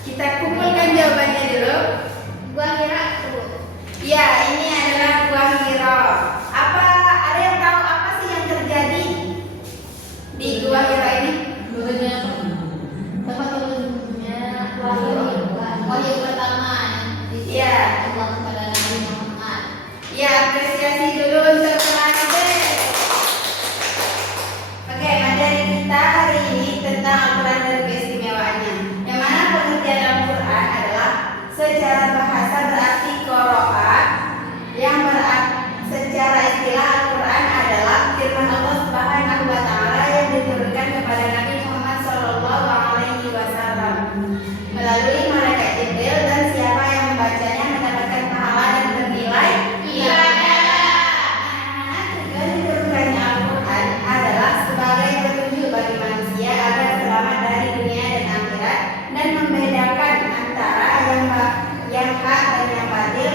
Kita kumpulkan jawabannya dulu. Gua kira tuh. Ya, ini adalah Gua Hira. Apa ada yang tahu apa sih yang terjadi di Gua Hira ini? Dulunya tempat turunnya wahyu pertama. Iya. Allah kepada Nabi Muhammad. Ya, apresiasi dulu untuk teman-teman. Oke, materi kita hari ini tentang Al-Quran dan keistimewaannya. Yang mana pengertian Al-Quran adalah secara bahasa berarti qira'a, yang berarti secara istilah Al-Quran adalah firman Allah Subhanahu wa taala yang diturunkan kepada Nabi Muhammad SAW melalui malaikat Jibril, dan siapa yang membacanya mendapatkan pahala dan bernilai ibadah. Tujuan diturunkannya Al-Quran adalah sebagai petunjuk bagi manusia agar selamat dari dunia dan akhirat, dan membedakan antara yang hak dan yang batil,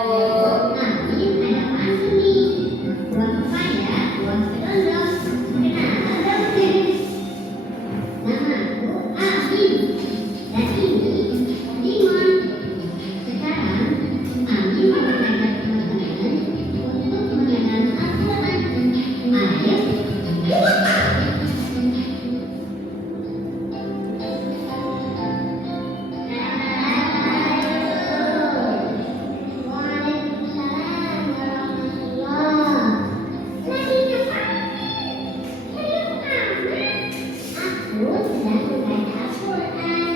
Bu. Amin ada pasti nih. Buat saya, buat kedondong. Kenalan dong deh. Namaku Amin. Dan ini Dimon. Sekarang Amin mau mengajak teman-teman untuk mengenal Al-Quran. Ayo. Waalaikumsalam warahmatullah. Lagi ngapain? Serius amat. Aku sedang membaca Al-Quran.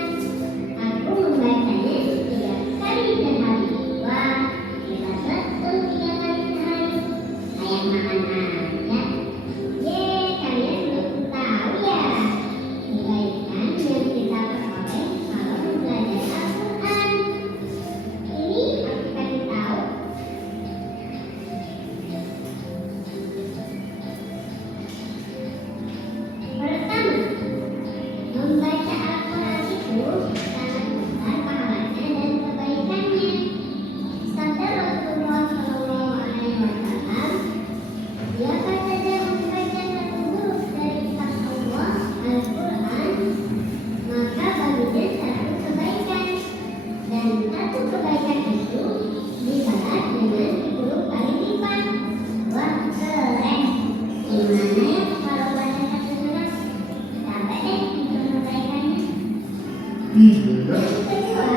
Aku membacanya 3 kali sehari. Wah, hebat betul 3 kali sehari. Kayak makan aja. Yeay, kalian belum tahu ya kebaikan yang kita peroleh kalau belajar Al-Quran. Ini aku kasih tahu. Pertama, membaca Al-Quran itu sangat besar pahalanya dan kebaikannya. Sabda Rasulullah SAW, siapa saja membaca satu huruf dari kitab Allah, Al-Quran, maka baginya satu kebaikan. Dan satu kebaikan itu dibalas dengan 10 kali lipat. Wah, keren. Gimana ya kalau baca satu surat? Sampai deh hitung kebaikannya. Kedua, kebaikan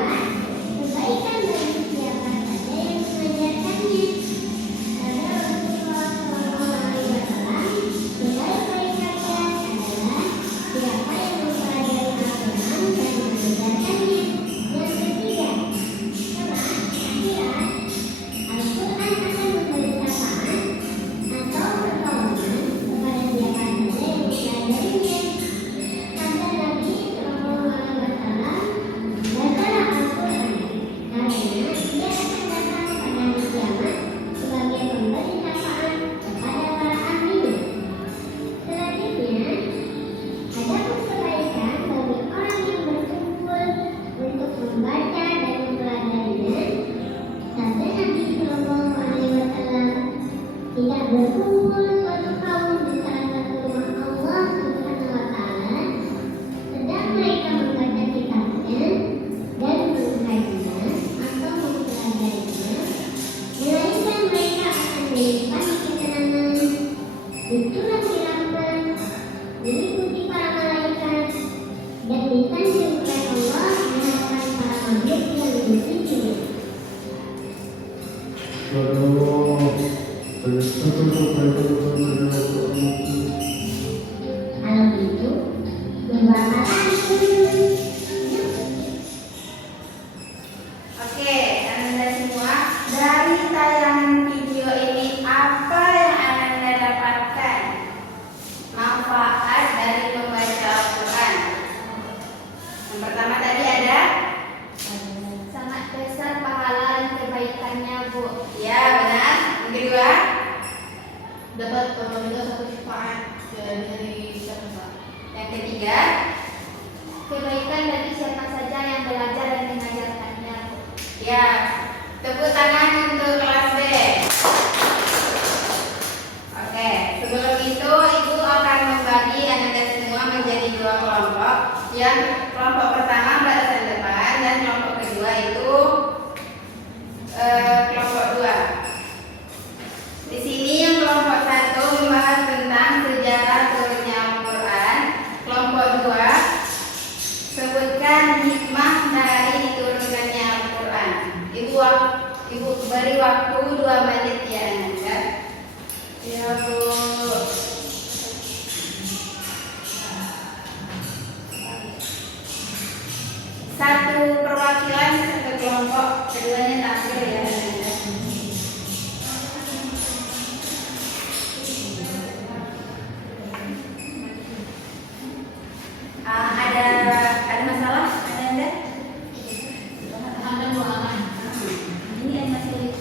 bagi siapa saja yang mengajarkannya. Sabda Rasulullah SAW, sebaik-baik kalian adalah siapa yang mempelajari Al-Quran dan mengajarkannya. Yang ketiga, kelak akhirat Al-Quran akan memberi syafaat atau pertolongan kepada siapa saja yang mempelajarinya. Sabda Nabi SAW, bacalah Al-Quran karena dia akan datang pada hari kiamat sebagai pemberi syafaat kepada para ahlinya. Selanjutnya, adapun kebaikan bagi orang yang berkumpul untuk membaca dan mempelajarinya. Sabda Nabi SAW, tidak berkumpul suatu kaum di salah satu rumah Allah Subhanahu wa Ta'ala sedang mereka membaca kitabnya dan mengkajinya atau mempelajarinya, melainkan mereka akan dilimpahi ketenangan, dicurahi rahmat, diliputi para malaikat, dan disanjung oleh Allah di hadapan para makhluk yang dipujinya. Kalau gitu, berbahagia. Oke, Anda semua, dari tayangan video ini apa yang Anda dapatkan? Manfaat dari membaca Al-Quran. Yang pertama tadi ada? Sangat besar pahala dan kebaikannya, Bu. Ya, benar. Yang kedua? Dapat kita satu syafaat dari siapa? Yang ketiga? Kebaikan bagi siapa saja yang belajar dan mengajarkannya, Bu. Ya, tepuk tangan untuk kelas B. Oke, sebelum itu Ibu akan membagi Anda semua menjadi 2 kelompok. Yang kelompok pertama barisan depan dan kelompok kedua itu kelompok 2. Di sini yang kelompok 1 membahas tentang sejarah turunnya Al-Quran. Kelompok 2 sebutkan hikmah dari diturunkannya Al-Quran. Ibu beri waktu 2 menit ya Anda. Ya Bu. Satu perwakilan ke kelompok, keduanya tampil ya Anda. Ada masalah? Ada Anda? Ada ruangan. Ini yang masih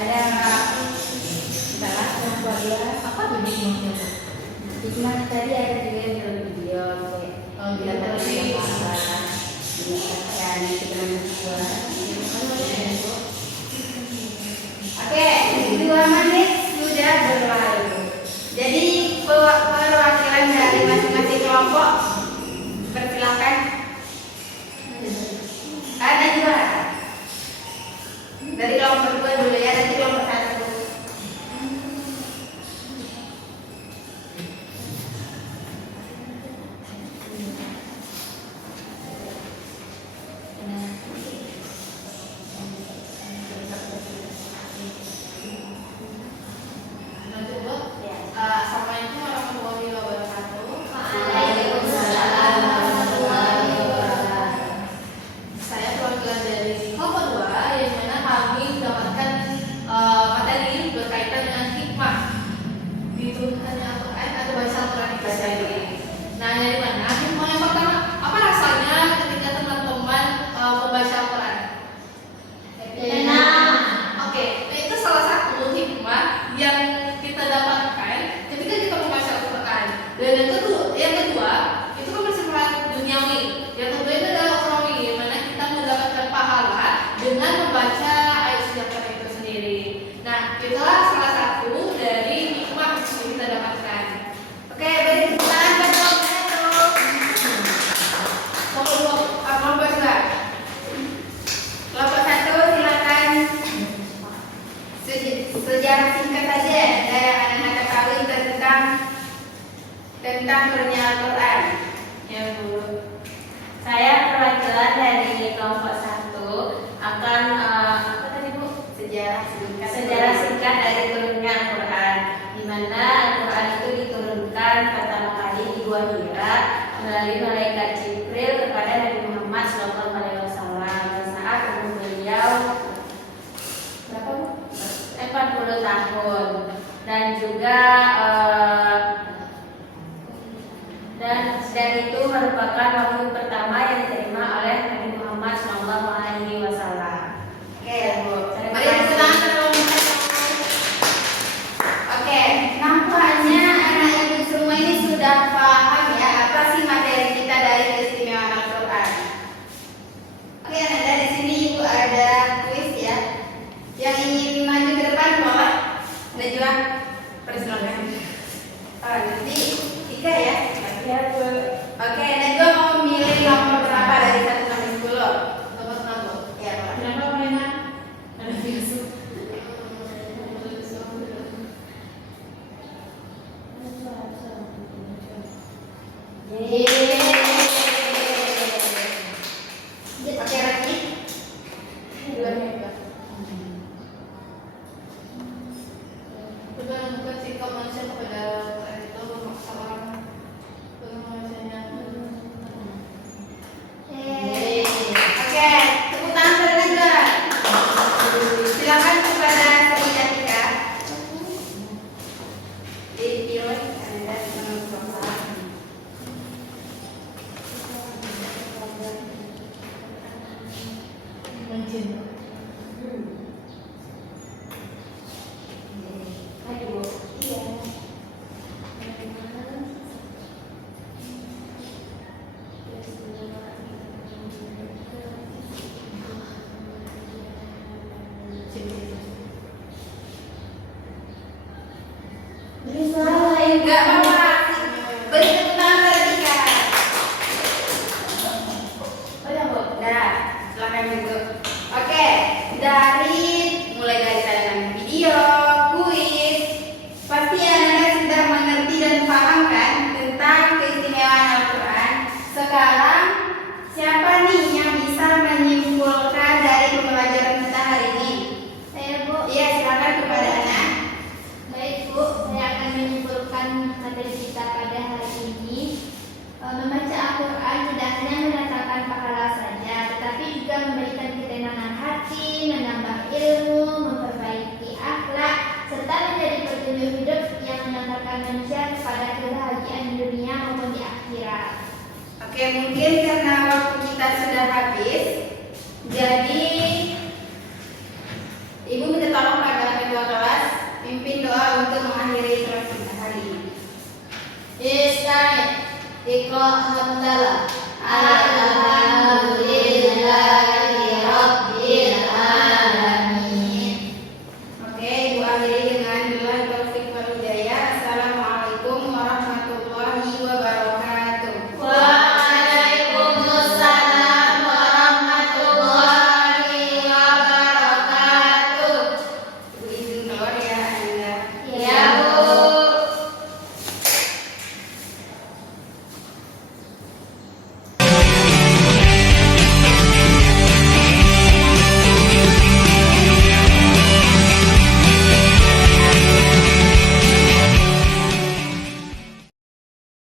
ada masalah kelompok 2. Apa tuh hikmahnya? Hikmah tadi ada juga yang dalam video. kelompok persilakan. Ada juga. Dari kelompok 2 dulu ya, nanti kelompok 1. Assalamualaikum warahmatullahi wabarakatuh. Waalaikumsalam warahmatullahi wabarakatuh. Saya perwakilan dari kelompok 2 yang mana kami mendapatkan materi berkaitan dengan hikmah diturunkannya Al-Quran atau baca Al-Quran itu sendiri. Nah, dari mana? Hikmah yang pertama, apa rasanya ketika teman-teman membaca Al-Quran? Enak. Oke, nah itu salah satu hikmah yang kita dapatkan ketika kita membaca Al-Quran. Dan yang kedua itu kan bersifat duniawi. Yang kedua itu adalah ukhrawi, di mana kita mendapatkan pahala dengan membaca ayat suci Al-Quran itu sendiri. Nah, itulah salah satu dari hikmah yang kita dapatkan. Oke, beri tepuk tangan buat kelompok 1. Kelompok 2. Kelompok 1 silakan. Sejarah singkat saja yang anak-anak ketahui tentang turunnya Al-Quran. Ya Bu, saya perwakilan dari kelompok 1 akan apa tadi Bu? Sejarah singkat dari turunnya Al-Quran, di mana Al-Quran itu diturunkan pertama kali di Gua Hira melalui malaikat Jibril kepada Nabi Muhammad SAW saat umur beliau berapa Bu? 40 tahun, dan juga dan itu merupakan wahyu pertama yang diterima oleh Nabi Muhammad SAW. Oke, Bu. Beri tepuk tangan buat kelompok 1. Oke, nampaknya anak ibu semua ini sudah paham ya apa sih materi kita dari keistimewaan Al-Quran. Oke, nah dari sini Ibu ada kuis ya. Yang ingin maju ke depan boleh. Najwa, persilakan. Nanti 3 ya. Ya Bu. Oke, Najwa mau memilih nomor berapa dari 1 sampai 10? Nomor 6. Ya, Pak. Kenapa mainan? Ada biasa. Oke, Raki. Bukan sikap manusia kepada Quran itu memaksa orang untuk membacanya. Oke, tepuk tangan buat Najwa. Silakan kepada Sri Atika. Dipilih Anda nomor berapa? Mencintai. Enggak apa-apa. Beri tepuk tangan buat Atika. Udah, Bu. Udah. Silakan duduk. Oke, mulai dari tayangan video, kuis, pasti Anda sudah mengerti dan paham kan tentang keistimewaan Al-Quran. Sekarang siapa nih yang bisa menyimpulkan dari pembelajaran kita hari ini? Saya Bu. Iya, silakan kepada Ana. Baik Bu, saya akan menyimpulkan materi kita pada hari ini. Membaca Al-Quran tidak hanya mendatangkan pahala saja, tetapi juga memberikan ketenangan hati, menambah ilmu, memperbaiki akhlak, serta menjadi petunjuk hidup yang mengantarkan manusia kepada kebahagiaan di dunia maupun di akhirat. Oke, mungkin karena waktu kita sudah habis, jadi